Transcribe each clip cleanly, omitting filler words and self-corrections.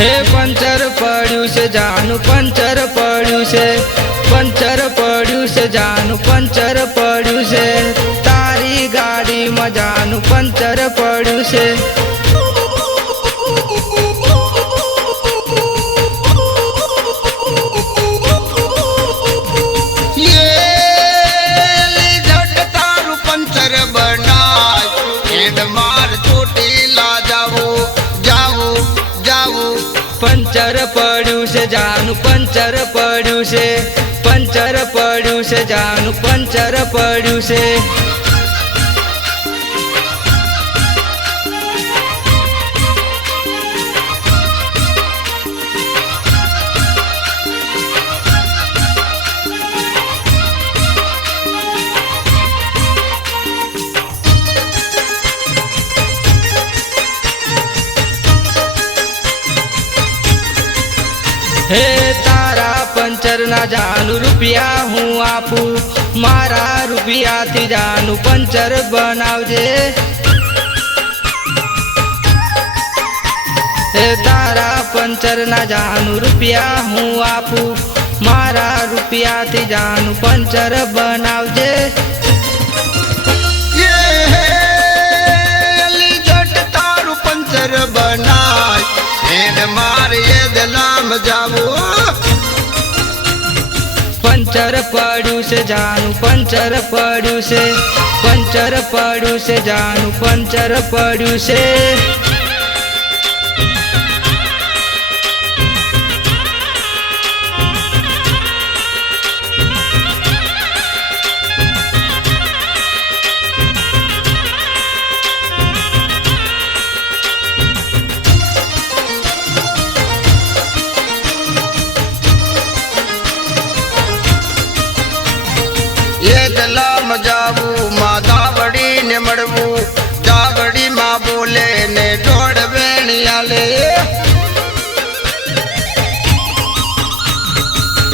हे puncture पड़ू से जानू पंचर पड़ू से, पंचर पड़ू से जानू पंचर पड़ू से, तारी गाड़ी में जानू पंचर पड़ू से। पंचर पड़ू से जानू पंचर पड़ू से, पंचर पड़ू से जानू पंचर पड़ू से। हे तारा पंचर ना जानू रुपया हूँ आपू, मारा रुपया थी जानू पंचर बनावजे। हे तारा पंचर ना जानू रुपया हूँ आपू, मारा रुपया थी जानू पंचर बनावजे। तारू पंचर बनाय मार ये दिलाम जावो। पंचर पड़ू से जानू पंचर पड़ू से, पंचर पड़ू से जानू पंचर पड़ू से। ये दलाम जावू माँ दावड़ी ने मड़वू, दावड़ी माँ बोले ने ढोड़ बेणियाले।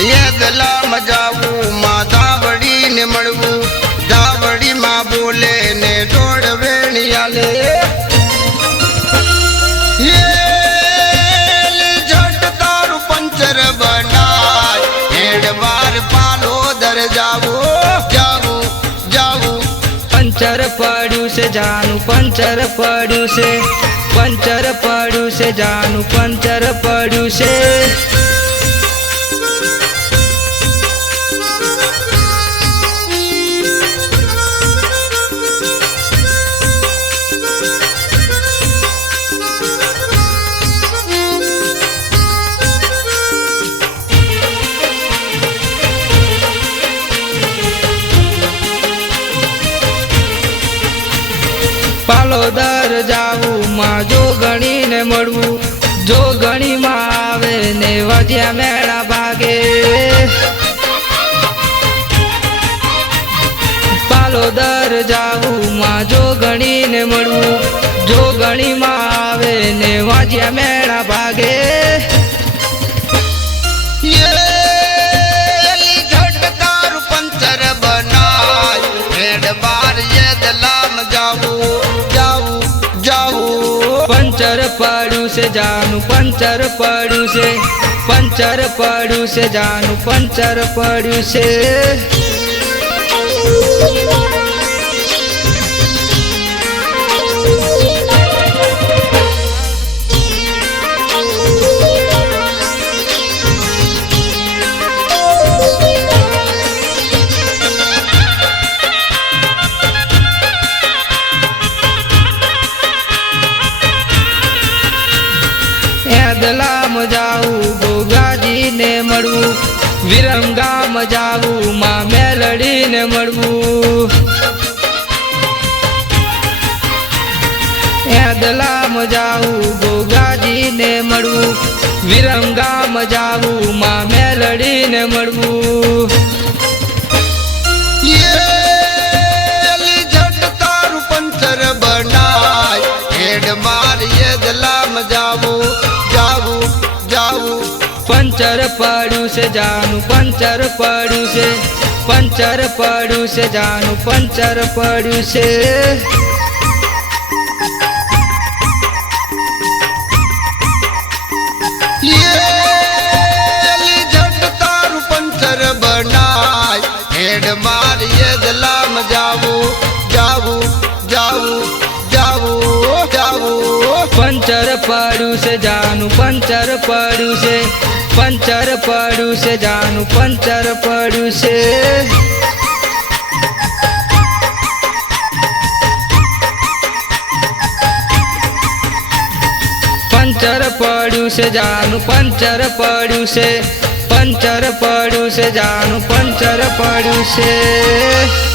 ये दलाम जावू माँ दावड़ी ने मड़वू, दावड़ी माँ बोले ने ढोड़ बेणियाले। ये झट तारू पंचर बनाय हेड बार पालो दर जावो। पंचर पड़ू से जानू पंचर पड़ू से, पंचर पड़ू से जानू पंचर पड़ू से। पालोदर जावू माँ जो गणी ने मड़वू, जो गणी माँ आवे ने वजिया मेला भागे। पालोदर जावू माँ जो गणी ने मड़वू, जो गणी माँ आवे ने वजिया मेला भागे। झट तारू पंचर बनाय हेड बार ये दलाम जावू। पंचर पड़ू से जानू पंचर पड़ू से, पंचर पड़ू से जानू पंचर पड़ू से। दलाम जाऊ गोगाजी ने मड़वू, विरंगाम जाऊ माँ मेलड़ी ने मड़वू। दलाम जाऊ गोगाजी ने मड़वू, विरंगाम जाऊ माँ मेलड़ी ने मड़वू। झट तारू पंचर बनाय हेड मार ये दलाम जावो। पंचर पड़ू से जानू पंचर पड़ू से, पंचर पड़ू से जानू पंचर पड़ू से। દલામ જાવું જાવું જાવું જાવું જાવું પંચર પડ્યું છે જાનું પંચર પડ્યું છે પંચર પડ્યું છે જાનું પંચર પડ્યું છે પંચર પડ્યું છે જાનું પંચર પડ્યું છે પંચર પડ્યું છે જાનું પંચર પડ્યું છે